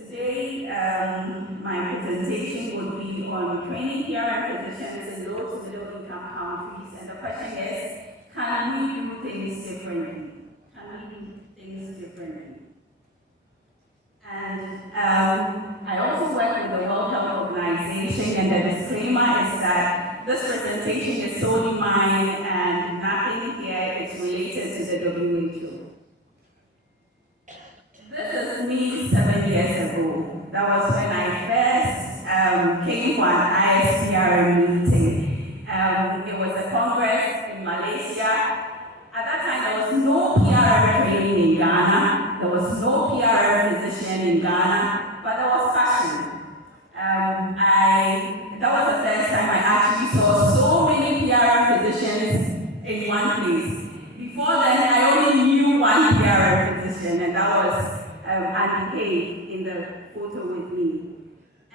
Today, my presentation would be on training PRM physicians in low to middle income countries, and the question is, can we do things differently? Can we do things differently? And I also work with the World Health Organization, and the disclaimer is that this presentation is solely mine and nothing here is related to the WHO. This is me 7 years ago. That was when I first came for an ISPRM meeting. It was a congress in Malaysia. At that time, there was no PRM training in Ghana. There was no PRM physician in Ghana, but there was passion. That was the first time I actually saw so many PRM physicians in one place. Before then, I only knew one PRM physician, and that was Andy Hay in the photo with me.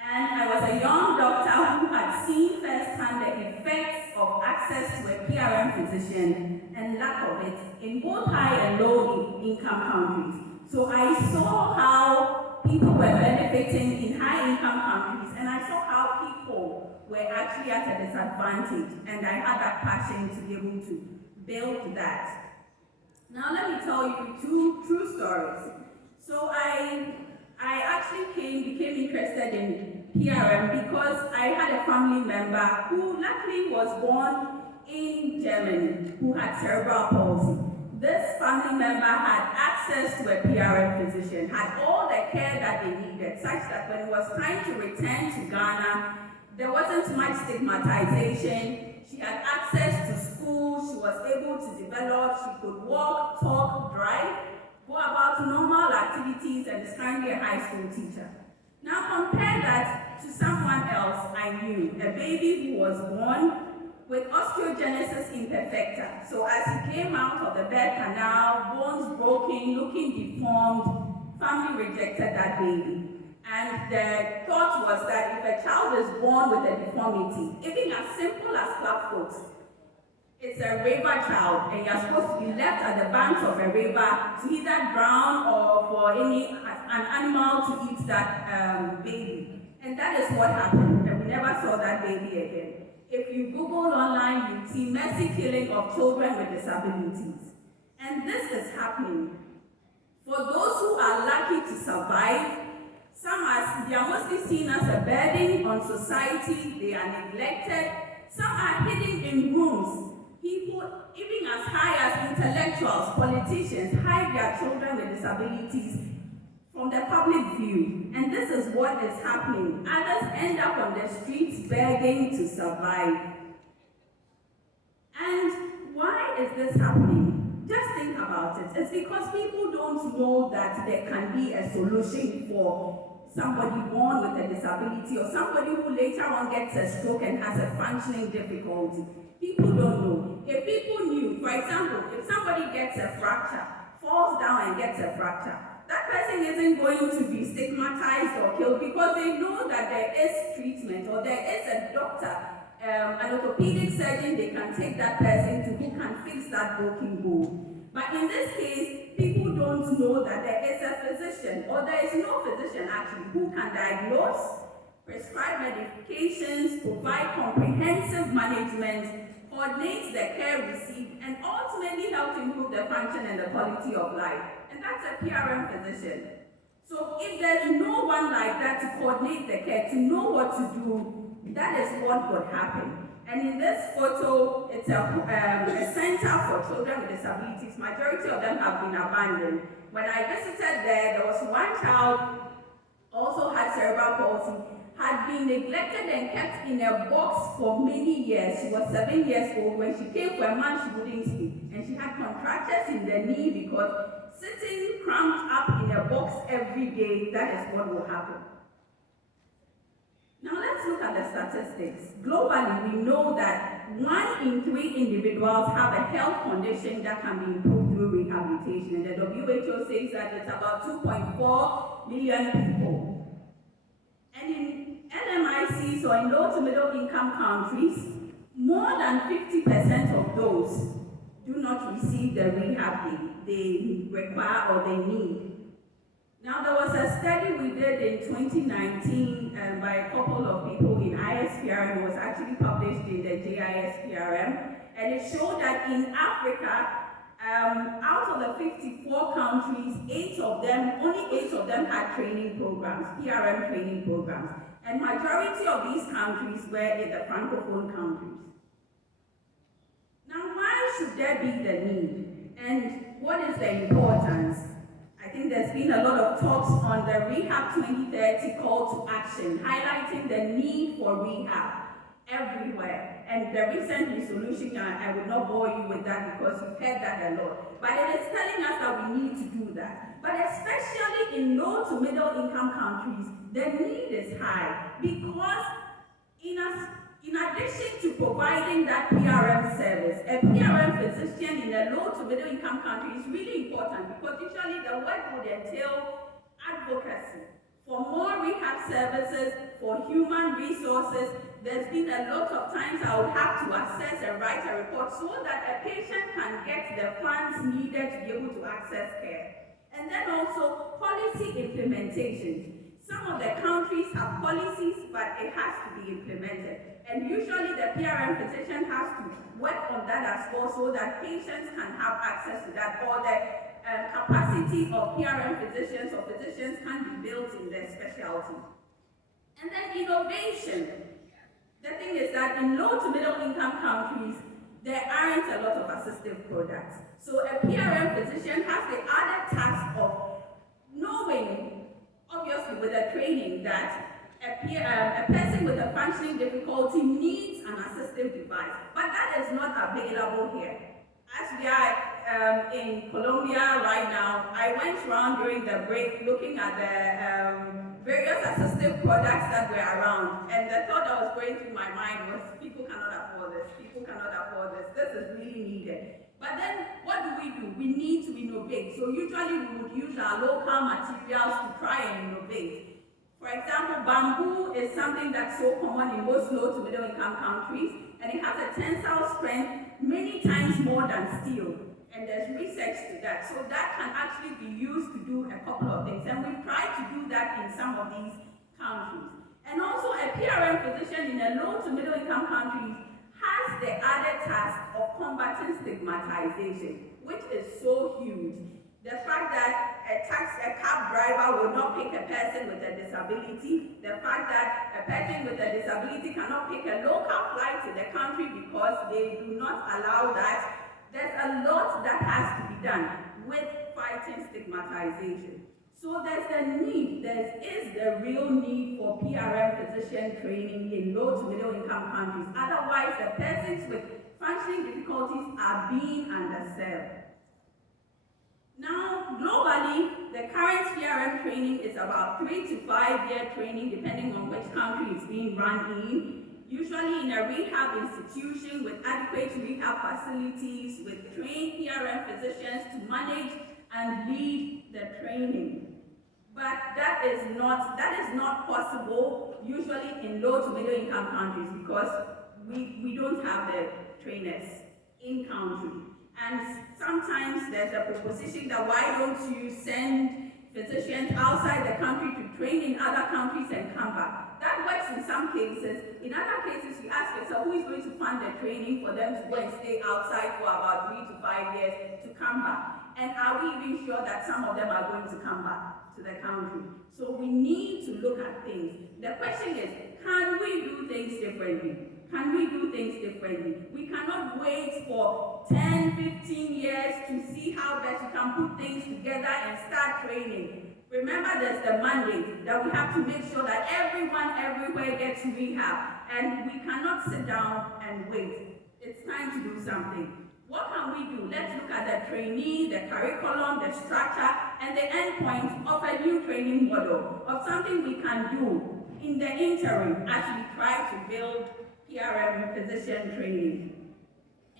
And I was a young doctor who had seen firsthand the effects of access to a PRM physician and lack of it in both high and low income countries. So I saw how people were benefiting in high income countries, and I saw how people were actually at a disadvantage, and I had that passion to be able to build that. Now let me tell you two true stories. So I actually became interested in PRM because I had a family member who luckily was born in Germany who had cerebral palsy. This family member had access to a PRM physician, had all the care that they needed, such that when it was time to return to Ghana, there wasn't much stigmatization. She had access to school, she was able to develop, she could walk, talk, drive, go about normal activities, and is currently a high school teacher. Now compare that to someone else I knew, a baby who was born with osteogenesis imperfecta. So as he came out of the birth canal, bones broken, looking deformed, family rejected that baby. And the thought was that if a child is born with a deformity, even as simple as clubfoot, it's a river child, and you're supposed to be left at the banks of a river to either drown or for an animal to eat that baby. And that is what happened, and we never saw that baby again. If you Google online, you see massive killing of children with disabilities. And this is happening. For those who are lucky to survive, they are mostly seen as a burden on society, they are neglected. Some are hidden in rooms. People, even as high as intellectuals, politicians, hide their children with disabilities from the public view. And this is what is happening. Others end up on the streets begging to survive. And why is this happening? Just think about it. It's because people don't know that there can be a solution for somebody born with a disability or somebody who later on gets a stroke and has a functioning difficulty. People don't know. If people knew, for example, if somebody gets a fracture, falls down and gets a fracture, that person isn't going to be stigmatized or killed because they know that there is treatment or there is a doctor, an orthopedic surgeon they can take that person to who can fix that broken bone. But in this case, people don't know that there is a physician, or there is no physician actually, who can diagnose, prescribe medications, provide comprehensive management, coordinate the care received, and ultimately help improve the function and the quality of life. And that's a PRM physician. So if there's no one like that to coordinate the care, to know what to do, that is what would happen. And in this photo, it's a center for children with disabilities. Majority of them have been abandoned. When I visited there was one child also had cerebral palsy, had been neglected and kept in a box for many years. She was 7 years old. When she came for a month, she wouldn't speak. And she had contractures in the knee because sitting cramped up in a box every day, that is what will happen. Now let's look at the statistics. Globally, we know that 1 in 3 individuals have a health condition that can be improved through rehabilitation. And the WHO says that it's about 2.4 million people. And in LMICs, or in low to middle income countries, more than 50% of those do not receive the rehab they require or they need. Now, there was a study we did in 2019 by a couple of people in ISPRM. It was actually published in the ISPRM, and it showed that in Africa, out of the 54 countries, only 8 of them had training programs, PRM training programs, and majority of these countries were in the Francophone countries. Now, why should there be the need, and what is the importance? I think there's been a lot of talks on the Rehab 2030 call to action, highlighting the need for rehab everywhere. And the recent resolution, I will not bore you with that because you've heard that a lot. But it is telling us that we need to do that. But especially in low to middle income countries, the need is high because in addition to providing that PRM service, a PRM physician in a low to middle income country is really important because usually the work would entail advocacy for more rehab services, for human resources. There's been a lot of times I would have to assess and write a report so that a patient can get the funds needed to be able to access care. And then also policy implementation. Some of the countries have policies, but it has to be implemented. And usually the PRM physician has to work on that as well so that patients can have access to that, or the capacity of PRM physicians or physicians can be built in their specialty. And then innovation. The thing is that in low to middle income countries, there aren't a lot of assistive products. So a PRM physician has the added task of knowing, obviously with the training, that a person with a functioning difficulty needs an assistive device, but that is not available here. As we are in Colombia right now, I went around during the break looking at the various assistive products that were around, and the thought that was going through my mind was, people cannot afford this, this is really needed. But then, what do? We need to innovate. So usually we would use our local materials to try and innovate. For example, bamboo is something that's so common in most low to middle income countries, and it has a tensile strength many times more than steel. And there's research to that. So that can actually be used to do a couple of things. And we've tried to do that in some of these countries. And also a PRM physician in a low to middle income country has the added task of combating stigmatization, which is so huge. The fact that a cab driver will not pick a person with a disability, the fact that a person with a disability cannot pick a local flight in the country because they do not allow that. There's a lot that has to be done with fighting stigmatization. So there's the need, there is the real need for PRM physician training in low to middle income countries. Otherwise, the persons with functioning difficulties are being underserved. Now, globally, the current PRM training is about 3 to 5 year training, depending on which country it's being run in. Usually in a rehab institution with adequate rehab facilities, with trained PRM physicians to manage and lead the training. But that is not possible usually in low to middle income countries because we don't have the trainers in country. And sometimes there's a proposition that why don't you send physicians outside the country to train in other countries and come back. That works in some cases. In other cases, you ask yourself, who is going to fund the training for them to go and stay outside for about 3 to 5 years to come back? And are we even sure that some of them are going to come back to the country? So we need to look at things. The question is, can we do things differently? Can we do things differently? We cannot wait for 10, 15 years to see how best we can put things together and start training. Remember, there's the mandate that we have to make sure that everyone everywhere gets rehab, and we cannot sit down and wait. It's time to do something. What can we do? Let's look at the trainee, the curriculum, the structure, and the endpoint of a new training model, of something we can do in the interim as we try to build PRM physician training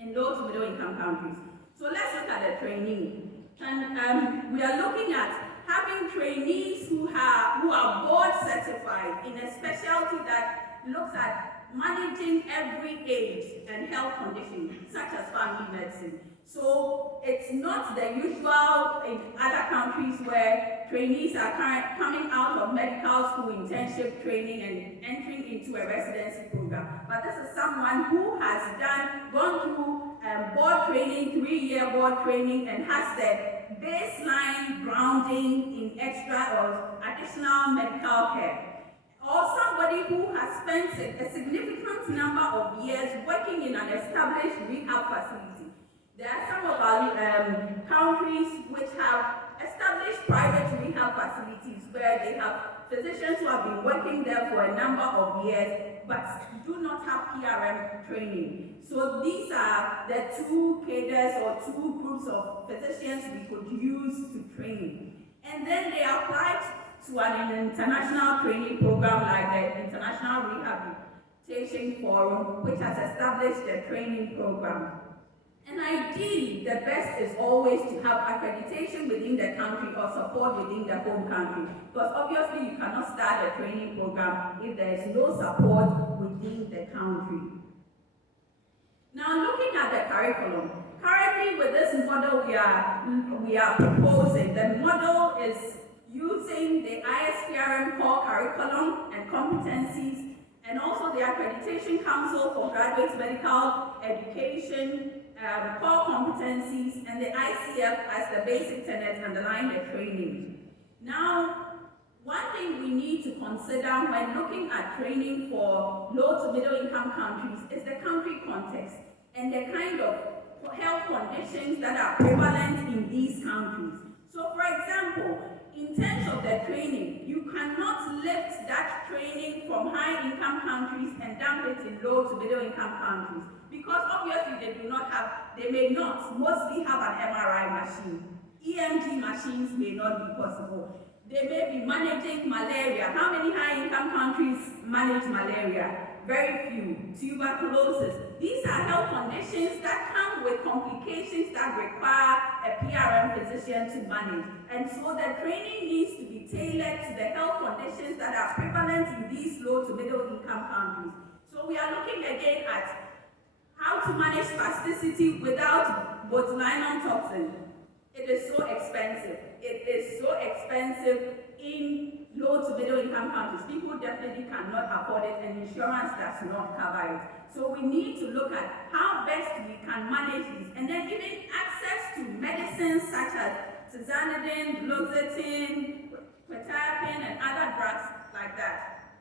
in low to middle income countries. So let's look at the trainee. And we are looking at having trainees who are board certified in a specialty that looks at managing every age and health condition, such as family medicine. So it's not the usual in other countries where trainees are coming out of medical school internship training and entering into a residency program. But this is someone who has gone through board training, 3-year board training, and has the baseline grounding in extra or additional medical care. Or somebody who has spent a significant number of years working in an established rehab facility. There are some of our countries which have established private rehab facilities where they have physicians who have been working there for a number of years but do not have PRM training. So these are the two cadres or two groups of physicians we could use to train. And then they applied to an international training program like the International Rehabilitation Forum, which has established a training program. And ideally, the best is always to have accreditation within the country or support within the home country. Because obviously you cannot start a training program if there is no support within the country. Now looking at the curriculum, currently with this model we are proposing, the model is using the ISPRM core curriculum and competencies, and also the Accreditation Council for Graduate Medical Education core competencies, and the ICF as the basic tenets underlying the training. Now, one thing we need to consider when looking at training for low to middle income countries is the country context and the kind of health conditions that are prevalent in these countries. So for example, in terms of the training, you cannot lift that training from high-income countries and dump it in low to middle-income countries, because obviously they may not mostly have an MRI machine. EMG machines may not be possible. They may be managing malaria. How many high-income countries manage malaria? Very few. Tuberculosis. These are health conditions that come with complications that require a PRM physician to manage. And so the training needs to be tailored to the health conditions that are prevalent in these low to middle income countries. So we are looking again at how to manage spasticity without botulinum toxin. It is so expensive. It is so expensive in low to middle income countries. People definitely cannot afford it, and insurance does not cover it. So we need to look at how best we can manage these, and then even access to medicines such as tizanidine, duloxetine, quetiapine, and other drugs like that.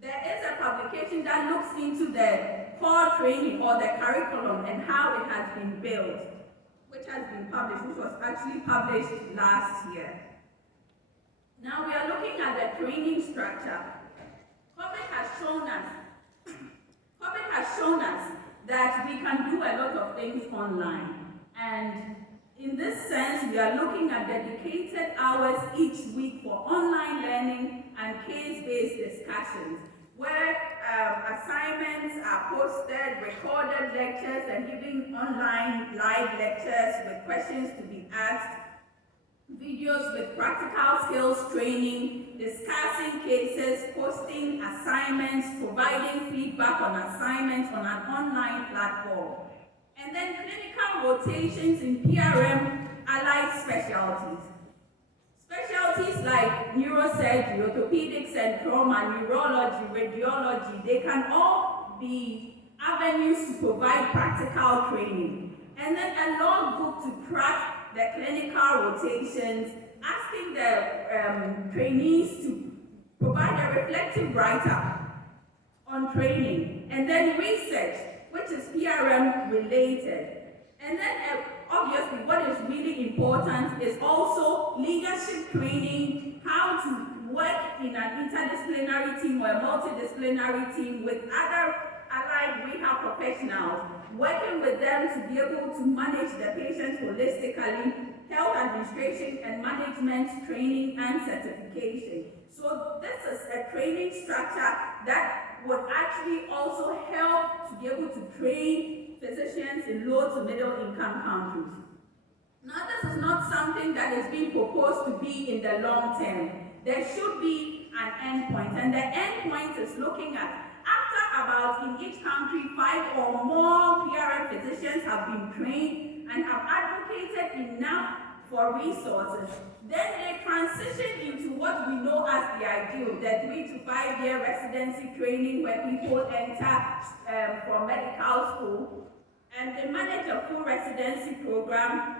There is a publication that looks into the core training or the curriculum and how it has been built, which has been published, which was actually published last year. Now we are looking at the training structure. COVID has shown us that we can do a lot of things online. And in this sense, we are looking at dedicated hours each week for online learning and case-based discussions, where assignments are posted, recorded lectures, and even online live lectures with questions to be asked, videos with practical skills training, discussing cases, posting assignments, providing feedback on assignments on an online platform. And then clinical rotations in PRM allied specialties. Specialties like neurosurgery, orthopedics and trauma, neurology, radiology, they can all be avenues to provide practical training. And then a logbook to track the clinical rotations, asking the trainees to provide a reflective write-up on training, and then research, which is PRM related. And then obviously what is really important is also leadership training, how to work in an interdisciplinary team or a multidisciplinary team with other allied rehab professionals, working with them to be able to manage the patients holistically, health administration and management training and certification. So this is a training structure that would actually also help to be able to train physicians in low to middle income countries. Now this is not something that is being proposed to be in the long term. There should be an endpoint, and the endpoint is looking at after about in each country 5 or more PRM physicians have been trained and have advocated enough for resources, then they transition into what we know as the ideal, the 3 to 5 year residency training where people enter from medical school, and they manage a full residency program.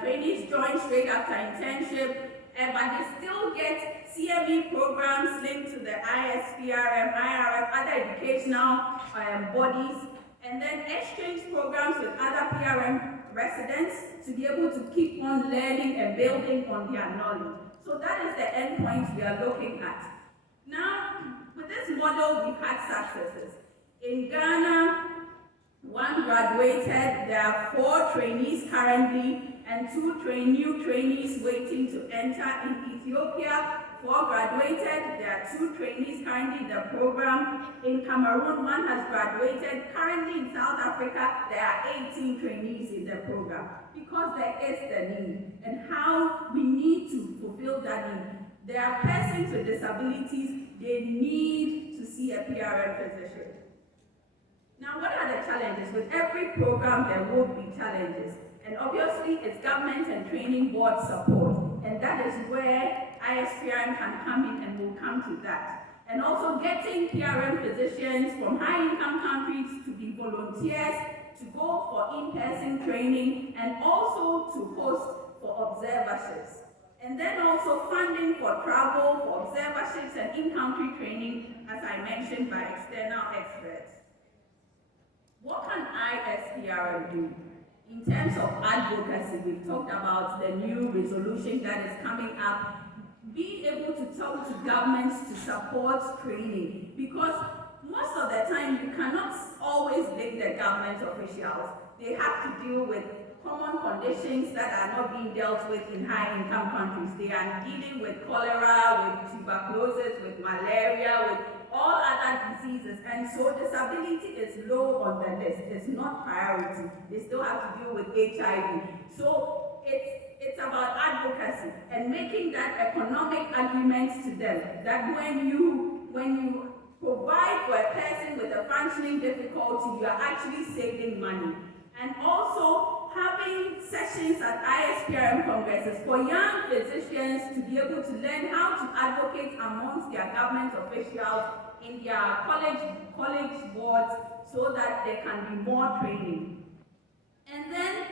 Trainees join straight after internship, but they still get CME programs linked to the ISPRM, IRF, other educational bodies, and then exchange programs with other PRM residents to be able to keep on learning and building on their knowledge. So that is the end point we are looking at. Now, with this model, we've had successes. In Ghana, 1 graduated, there are 4 trainees currently, and 2 new trainees waiting to enter. In Ethiopia, 4 graduated, there are 2 trainees currently in the program. In Cameroon, 1 has graduated. Currently in South Africa, there are 18 trainees in the program, because there is the need, and how we need to fulfill that need. There are persons with disabilities, they need to see a PRM physician. Now, what are the challenges? With every program, there will be challenges. And obviously, it's government and training board support. And that is where ISPRM can come in, and we'll come to that. And also getting PRM physicians from high-income countries to be volunteers, to go for in-person training, and also to host for observerships. And then also funding for travel, for observerships and in-country training, as I mentioned, by external experts. What can ISPRM do? In terms of advocacy, we've talked about the new resolution that is coming up, being able to talk to governments to support training, because most of the time you cannot always blame the government officials. They have to deal with common conditions that are not being dealt with in high-income countries. They are dealing with cholera, with tuberculosis, with malaria, with all other diseases, and so disability is low on the list. It's not priority. They still have to deal with HIV. So it's about advocacy and making that economic argument to them, that when you provide for a person with a functioning difficulty, you are actually saving money. And also having sessions at ISPRM congresses for young physicians to be able to learn how to advocate amongst their government officials in their college boards, so that there can be more training. And then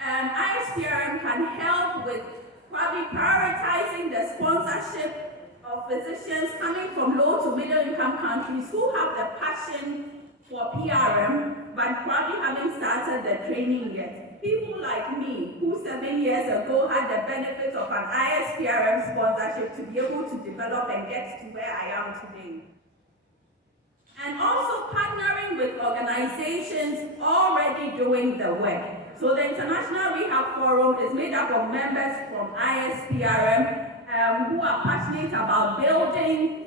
ISPRM can help with probably prioritizing the sponsorship of physicians coming from low to middle income countries who have the passion for PRM, but probably haven't started the training yet. People like me, who 7 years ago had the benefit of an ISPRM sponsorship to be able to develop and get to where I am today. And also partnering with organizations already doing the work. So the International Rehab Forum is made up of members from ISPRM who are passionate about building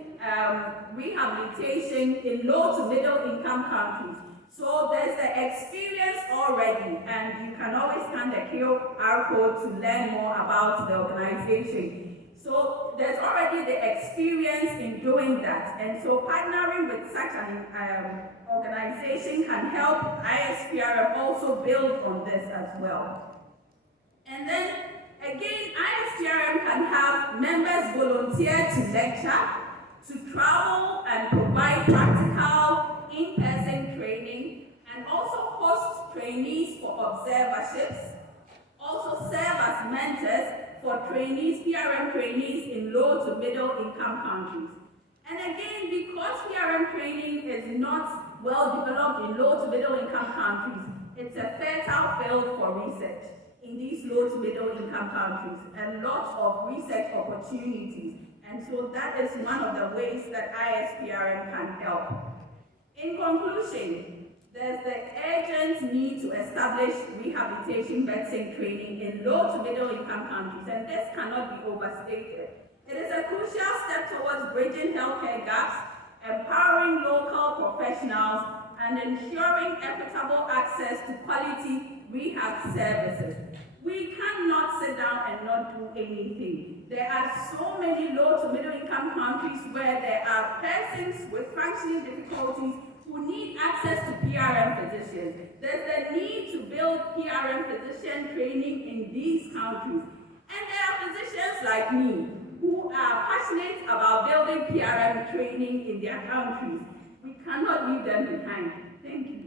rehabilitation in low to middle income countries. So there's the experience already, and you can always scan the QR code to learn more about the organization. So there's already the experience in doing that, and so partnering with such an organization can help ISPRM also build on this as well. And then again, ISPRM can have members volunteer to lecture, to travel and provide practical in-person training, and also host trainees for observerships, also serve as mentors for trainees, PRM trainees in low to middle income countries. And again, because PRM training is not well developed in low to middle income countries, it's a fertile field for research in these low to middle income countries, and lots of research opportunities. And so that is one of the ways that ISPRM can help. In conclusion, there's the urgent need to establish rehabilitation medicine training in low to middle income countries, and this cannot be overstated. It is a crucial step towards bridging healthcare gaps, empowering local professionals, and ensuring equitable access to quality rehab services. We cannot sit down and not do anything. There are so many low to middle income countries where there are persons with functioning difficulties who need access to PRM physicians. There's the need to build PRM physician training in these countries. And there are physicians like me who are passionate about building PRM training in their countries. We cannot leave them behind. Thank you.